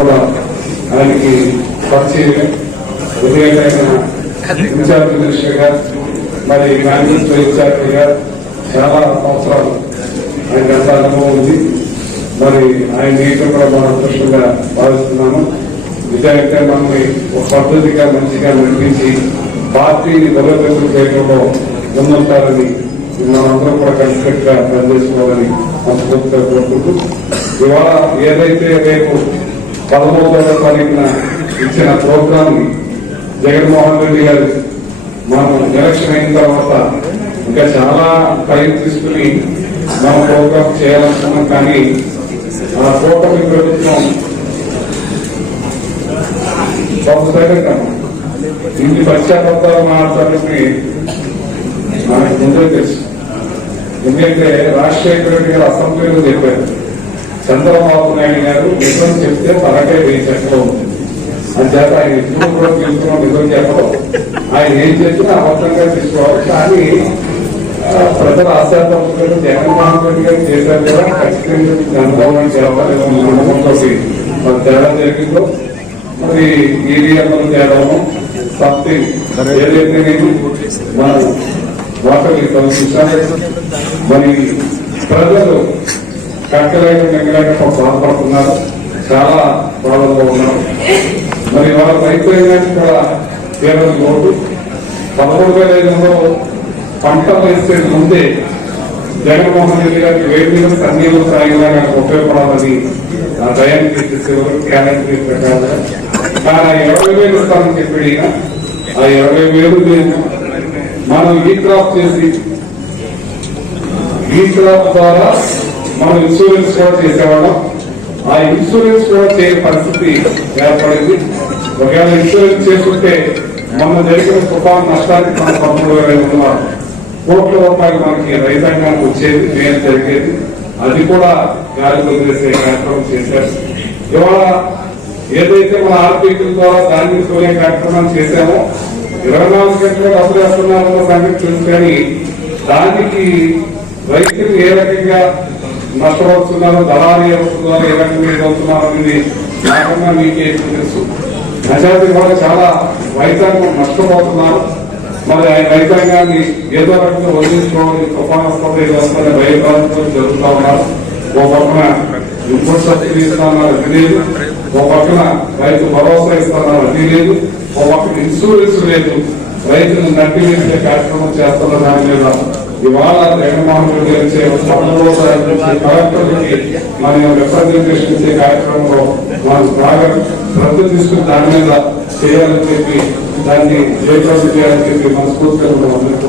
కూడా ఆయనకి పరిచయం ఇన్ఛార్జ్ మినిస్టర్గా మరి కాంగ్రెస్ ఇన్ఛార్జిగా చాలా సంవత్సరాలు ఆయనకి అంత అనుభవం ఉంది. మరి ఆయన నీటిలో కూడా మనం అదృష్టంగా భావిస్తున్నాము. నిజాయితీ మనల్ని ఒక పద్ధతిగా మంచిగా నడిపించి పార్టీని బలోపేతం చేయడంలో ముందుంటారని మనందరం కూడా కలిసికట్టుగా పనిచేసుకోవాలని మనస్ఫూర్తిగా కోరుకుంటూ, ఇవాళ ఏదైతే రేపు 13వ తారీఖున ఇచ్చిన ప్రోగ్రామ్ ని జగన్మోహన్ రెడ్డి గారు మనం ఎలక్షన్ అయిన తర్వాత ఇంకా చాలా టైం తీసుకుని మనం ప్రోగ్రామ్ చేయాలనుకున్నాం. కానీ ఆ కూటమి ప్రభుత్వం ఇంటి పశ్చాత్తాలు మాట్లాడుతుని మనకు ముందే తెలుసు. ఎందుకంటే రాజశేఖర రెడ్డి గారు అసెంబ్లీలో చెప్పారు, చంద్రబాబు నాయుడు గారు నిజం చెప్తే తనకే చట్టం ఉంటుంది. అంచేత ఆయన ఎప్పుడు కూడా తీసుకున్నాం నిజం చెప్పడం, ఆయన ఏం చెప్పినా అబద్ధంగా తీసుకోవాలి. కానీ ప్రజల ఆశాపడుతున్నారు జగన్మోహన్ రెడ్డి గారు చేశారు కదా, ఖచ్చితంగా అనుభవం చేయాలని అనుభవంతో మరి తేడా జరిగిందో, మరి ఈవీఎంలు తేడాము సంథింగ్ ఏదైతే మన వాటిని కలుగుతారు. మరి ప్రజలు కట్టలేక నెగ్గలేక బాధపడుతున్నారు, చాలా బాధల్లో ఉన్నారు. మరి వాళ్ళ రైతులైనానికి కూడా తీవ్ర లోటు. 13,500 పంటలు వేసే ముందే జగన్మోహన్ రెడ్డి గారికి వేడి మీద సన్నీళ్ళు సాయంగా ఉపయోగపడాలని ఆ దయాన్ని తీసేవారు క్యాలెండర్ ప్రకారంగా. కానీ 20,000 ఇస్తామని చెప్పి ఆ 20,000 మనం ఈ క్రాప్ చేసి ఈ క్రాప్ ద్వారా మనం ఇన్సూరెన్స్ కూడా చేసేవాళ్ళం. ఆ ఇన్సూరెన్స్ కూడా చేయని పరిస్థితి ఏర్పడింది. ఒకవేళ ఇన్సూరెన్స్ చేసుకుంటే మొన్న జరిగిన తుఫాను నష్టానికి మన 13,500 కోట్ల రూపాయలు మనకి రైతాంగానికి వచ్చేది, మేలు జరిగేది. అది కూడా గాలి వదిలేసే కార్యక్రమం చేశారు. ఇవాళ ఏదైతే మన ఆర్బీఐల ద్వారా దాన్ని కొనే కార్యక్రమం చేశామో 24 గంటలు డబ్బులు వేస్తున్నామన్న సంగతి తెలుసు. కానీ దానికి రైతులు ఏ రకంగా నష్టపడుతున్నారు, దళారీ అవుతున్నారు, ఏ రకంగా అవుతున్నారు అనేది కాకుండా మీకే తెలుసు. నిజాయితీ కూడా చాలా రైతాంగం నష్టపోతున్నారు. మరి ఆ రైతాంగాన్ని ఏదో రకంగా వదిలించుకోవాలి, తుఫాను వస్తుంది వస్తుందని భయభ్రాంతులు జరుగుతూ ఉన్నారు. ఓ పక్కన ఇన్పుట్ సబ్సిడీ ఇస్తున్నారు, అది లేదు. ఓ పక్కన రైతు భరోసా ఇస్తున్నారు, అది లేదు. ఓ పక్కన ఇన్సూరెన్స్ లేదు. రైతులను నట్టి వేసే కార్యక్రమం చేస్తున్న దాని మీద ఇవాళ జగన్మోహన్ రెడ్డి కలెక్టర్లకి మనం రిప్రజెంటేషన్ ఇచ్చే కార్యక్రమంలో మనం బాగా శ్రద్ధ తీసుకుని దాని మీద చేయాలని చెప్పి దాన్ని జయప్రదం చేయాలని చెప్పి మనస్ఫూర్తిగా అందరికీ